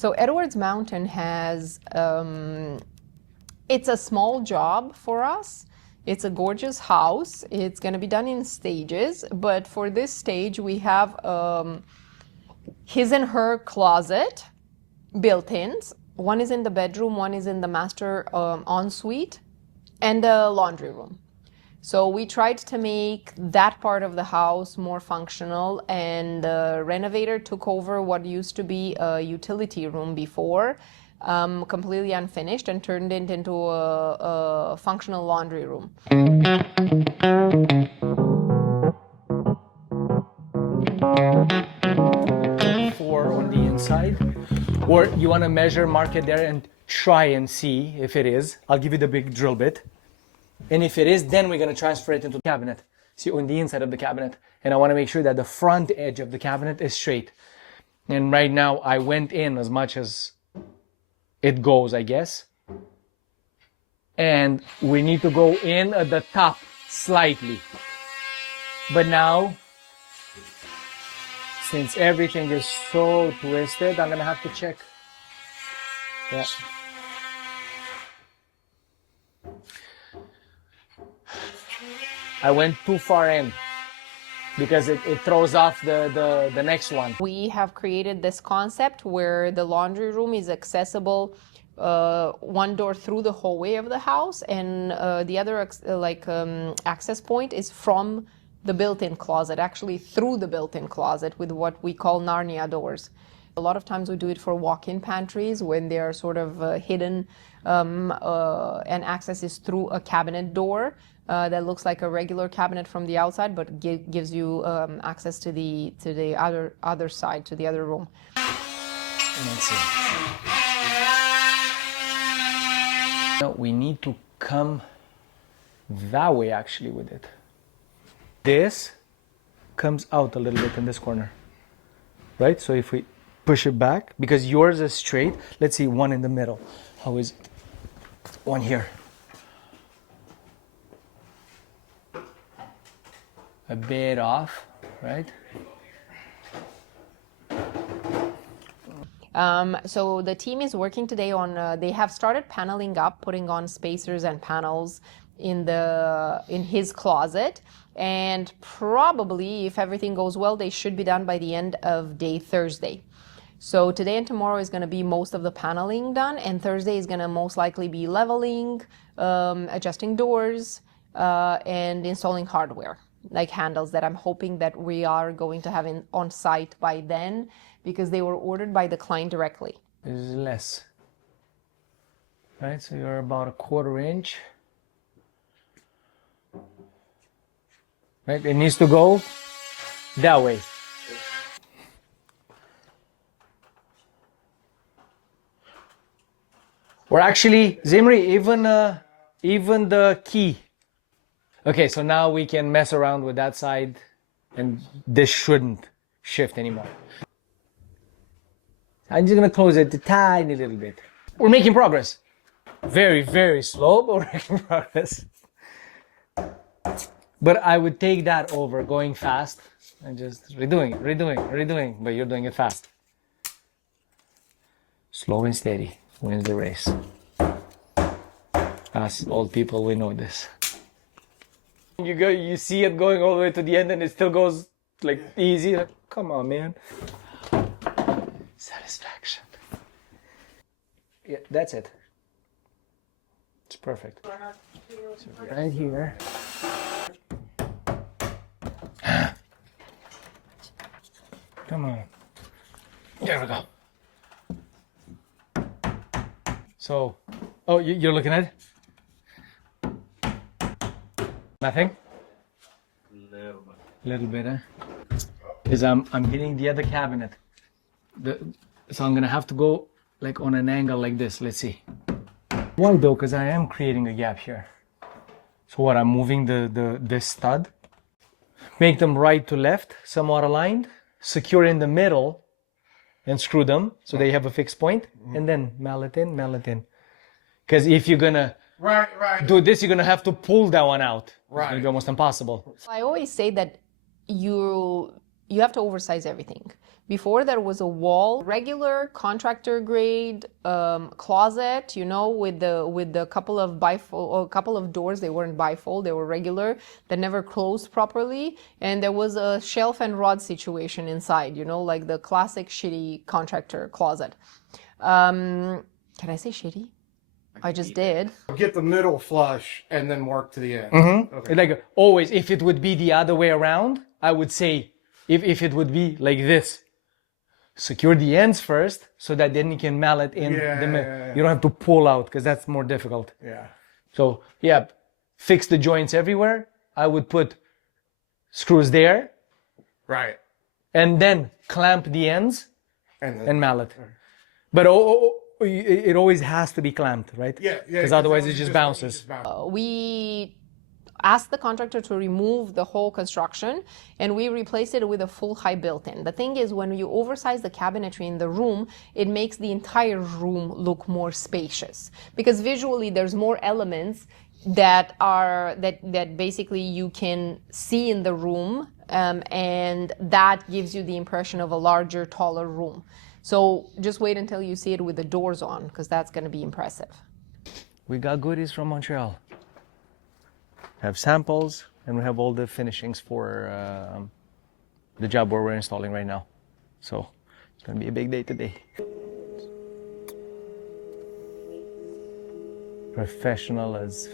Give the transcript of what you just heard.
So Edwards Mountain has, it's a small job for us. It's a gorgeous house. It's going to be done in stages, but for this stage we have his and her closet built-ins. One is in the bedroom, one is in the master ensuite, and a laundry room. So we tried to make that part of the house more functional, and the renovator took over what used to be a utility room before, completely unfinished, and turned it into a functional laundry room. Four on the inside, or you want to measure, mark it there, and try and see if it is. I'll give you the big drill bit. And if it is, then we're going to transfer it into the cabinet. See, on the inside of the cabinet. And I want to make sure that the front edge of the cabinet is straight. And right now, I went in as much as it goes, I guess. And we need to go in at the top slightly. But now, since everything is so twisted, I'm going to have to check. Yeah. I went too far in because it throws off the next one. We have created this concept where the laundry room is accessible one door through the hallway of the house, and the other access point is from the built-in closet, actually through the built-in closet with what we call Narnia doors. A lot of times we do it for walk-in pantries when they are sort of hidden and access is through a cabinet door that looks like a regular cabinet from the outside, but gives you access to the other side, to the other room. Let's see. No, we need to come that way actually with it. This comes out a little bit in this corner, right? So if we push it back, because yours is straight, let's see one in the middle. How is it? One here. A bit off, right? So the team is working today on, they have started paneling up, putting on spacers and panels in his closet, and probably, if everything goes well, they should be done by the end of day Thursday. So today and tomorrow is going to be most of the paneling done, and Thursday is going to most likely be leveling, adjusting doors, and installing hardware, like handles that I'm hoping that we are going to have on site by then, because they were ordered by the client directly. This is less, right? So you're about a 1/4 inch. Right? It needs to go that way. Or actually, Zimri, even the key. Okay, so now we can mess around with that side, and this shouldn't shift anymore. I'm just gonna close it a tiny little bit. We're making progress. Very, very slow, but we're making progress. But I would take that over going fast and just redoing, but you're doing it fast. Slow and steady wins the race. Us old people, we know this. You see it going all the way to the end and it still goes like easy. Like, come on, man. Satisfaction. Yeah, that's it. It's perfect. So right here. Come on. There we go. So, oh, you're looking at it? Nothing? Little bit, huh? Because I'm hitting the other cabinet. So I'm gonna have to go like on an angle like this. Let's see. Why though? Because I am creating a gap here. So what? I'm moving this stud. Make them right to left, somewhat aligned. Secure in the middle, and screw them so they have a fixed point, and then mallet in. Because if you're gonna do this, you're gonna have to pull that one out. Right. It's gonna be almost impossible. I always say that you have to oversize everything, Before there was a wall, regular contractor grade closet, you know, with the couple of bifold or couple of doors. They weren't bifold, they were regular, that never closed properly, and there was a shelf and rod situation inside, you know, like the classic shitty contractor closet. Can I say shitty? I just did. Get the middle flush and then work to the end. Okay. Like always, if it would be the other way around, I would say, if it would be like this, secure the ends first so that then you can mallet in the middle. You don't have to pull out because that's more difficult. Yeah. So yeah, fix the joints everywhere. I would put screws there. Right. And then clamp the ends and mallet. But it always has to be clamped, right? Yeah. Because otherwise it just bounces. We asked the contractor to remove the whole construction and we replaced it with a full high built-in. The thing is, when you oversize the cabinetry in the room, it makes the entire room look more spacious because visually there's more elements that basically you can see in the room, and that gives you the impression of a larger, taller room. So just wait until you see it with the doors on, because that's going to be impressive. We got goodies from Montreal. We have samples, and we have all the finishings for the job where we're installing right now. So it's going to be a big day today. Professional as